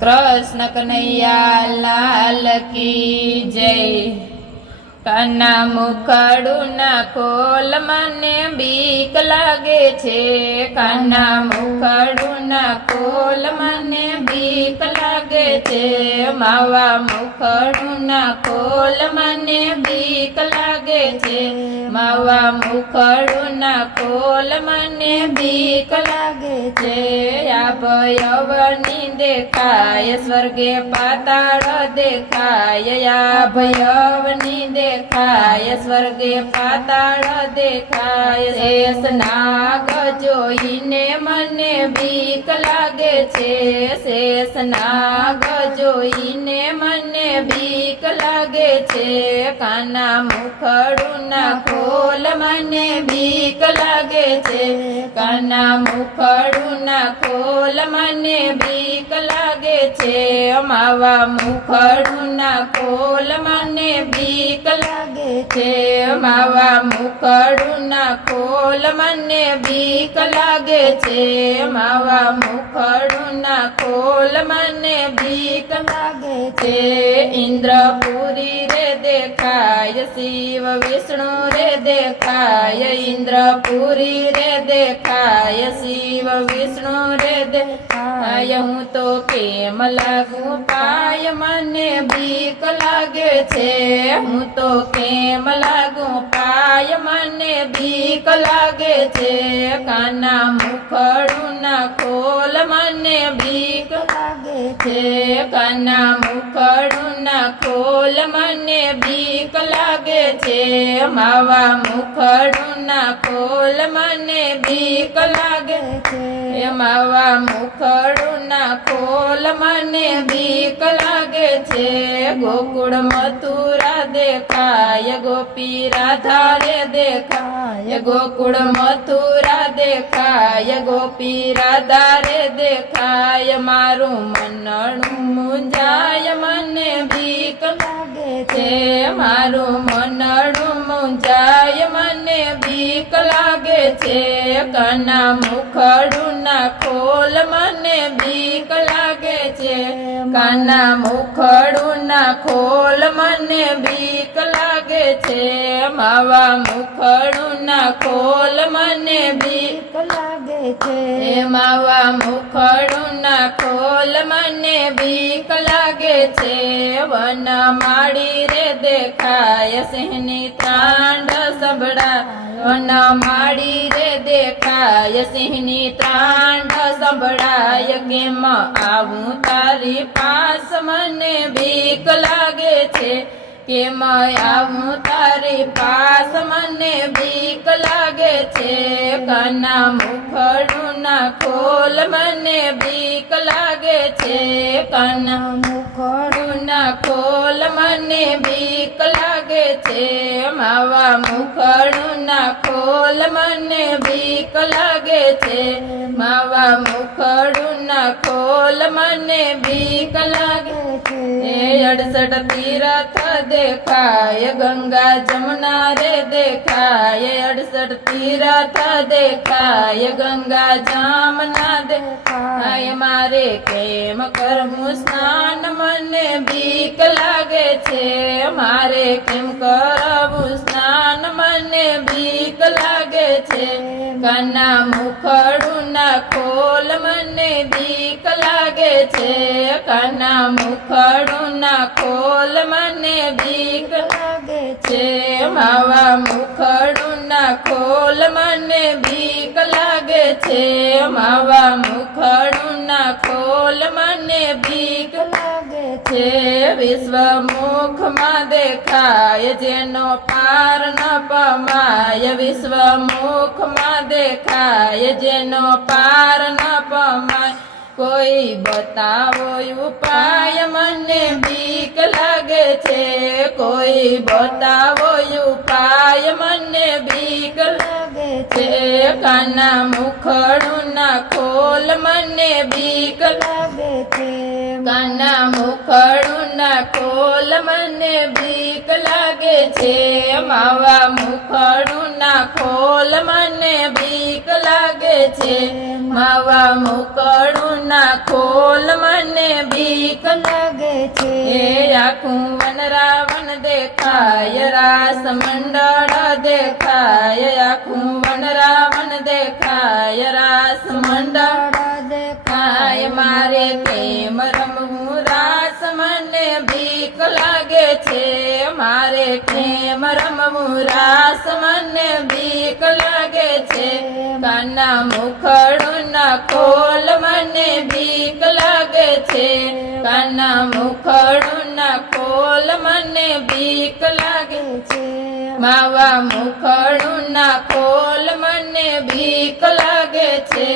કૃષ્ણ કનૈયા લાલ કી જય। કાના મુખડું ના ખોલ મને બીક લાગે છે, કાના મુખડું ના ખોલ મને બીક લાગે છે, માવા મુખડું ના ખોલ મને બીક લાગે છે, માવા મુખડું ના ખોલ મને બીક લાગે છે। આ ભયવની દેખાય સ્વર્ગે પાતાળ દેખાય, આ ભયવની દેખાય સ્વર્ગે પાતાળ દેખાય, શેષ નાગ જોઈને મને બીક લાગે છે, શેષ નાગ જોઈને મને બીક લાગે છે, કાના મુખડું ના ખોલ મને બીક લાગે છે, કાના મુખડું ના ખોલ મને બીક લાગે છે, માવા મુખડું ના ખોલ મને બીક લાગે છે, માવા મુખડું ના ખોલ મને બીક લાગે છે, માવા મુખડું ના ખોલ મને બીક લાગે છે। ઇન્દ્રપુરી રે દેખાય, શિવ વિષ્ણુ રે દેખાય, ઇન્દ્રપુરી રે દેખાય, શિવ વિષ્ણુ રે દેખાય, હું તો કેમ લાગુ પાય મને બીક લાગે છે, હું તો કેમ લાગુ પાય મને બીક લાગે છે, કાના મુખડું ના ખોલ મને બીક લાગે છે, કાના મુખડું ના ખોલ મને બીક લાગે છે, માવા મુખડું ના ખોલ મને બીક લાગે છે, માવા મુખડું ના ખોલ મને બીક લાગે છે, ગોકુળ મથુરા દેખાય, ગોપી રાધા રે દેખાય, ગોકુળ મથુરા દેખાય, ગોપી રાધા રે દેખાય, મારું મનડું મૂંઝાય મને બીક લાગે છે, મારું મનડું મૂંઝાય મને બીક લાગે છે, કાના મુખડું ના ખોલ મને બીક લાગે છે, કાના મુખડું ના ખોલ મને બીક લાગે છે, માવા મુખડું ના ખોલ મને બીક લાગે છે, માવા મુખડું ના ખોલ મને બીક લાગે છે, વન માળી રે દેખાય, સિંહની ત્રાંડ સંભળાય, વન માળી રે દેખાય, સિંહની ત્રાંડ સંભળાય, કેમ આવું તારી પાસ મને બીક લાગે છે, કેમ આવું તારી પાસ મને બીક લાગે છે, કાના મુખડું ના ખોલ મને બીક લાગે છે, કાના મુખડું ના ખોલ મને બીક લાગે છે, માવા મુખડું ના ખોલ મને બીક લાગે છે, માવા મુખડું ના ખોલ મને બીક લાગે છે, 68 તીરથ દેખાય, ગંગા જમુના રે દેખાય, 68 તીરથ દેખાય, ગંગા જમુના દેખાય, મારે કેમ કરવું સ્નાન મને બીક લાગે છે, મારે કેમ કરવું સ્નાન મને બીક લાગે છે, કાના મુખડું ના ખોલ મને બીક લાગે છે, કાના મુખડું ના ખોલ મને બીક લાગે છે, માવા મુખડું ના ખોલ મને બીક લાગે છે, માવા મુખડું ના ખોલ મને બીક લાગે છે, વિશ્વમુખમાં દેખાય જેનો પાર ન પમાય, વિશ્વમુખમાં દેખાય જેનો પાર ન પમાય, કોઈ બતાવો ઉપાય મને બીક લાગે છે, કોઈ બતાવો ઉપાય મને બીક લાગે છે, કાના મુખડું ના ખોલ મને બીક લાગે છે, કાના મુખડું ના ખોલ મને બીક લાગે છે, માવા મુખડું ના ખોલ મને બીક લાગે છે, માવા મુખડું ના ખોલ મને બીક લાગે છે એ આખું વન રાવણ દેખાય રાસ મંડળ દેખાય આખું વન રાવણ દેખાય રાસ મંડળ દેખાય મારે કેમ રમવું રાસ મને બીક લાગે છે મારે કેમ રમવું રાસ મને બીક લાગે છે કાના મુખડું ના ખોલ મને બીક લાગે છે કાના મુખડું ના ખોલ મને બીક લાગે છે માવા મુખડું ના ખોલ મને બીક લાગે છે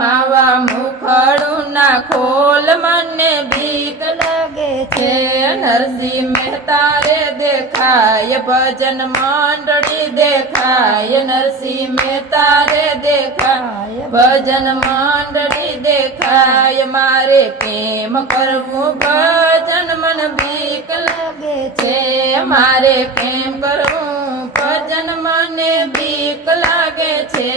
માવા મુખડું ના ખોલ મને બીક લાગે છે નરસિંહ મહેતા રે દેખાય ભજન મંડળી દેખાય નરસિંહ મહેતા રે દેખાય ભજન મંડળી દેખાય મારે કેમ કરવું ભજન મન બીક લાગે છે મારે કેમ કરવું ભજન મને બીક લાગે છે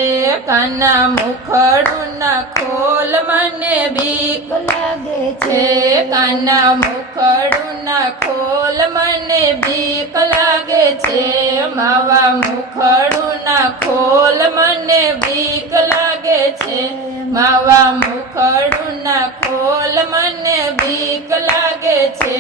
કાના મુખડું ના ખોલ મને બીક લાગે છે કાના મુખડું ના ખોલ મને બીક લાગે છે માવા મુખડું ના ખોલ મને બીક લાગે છે માવા મુખડું ના ખોલ મને બીક લાગે છે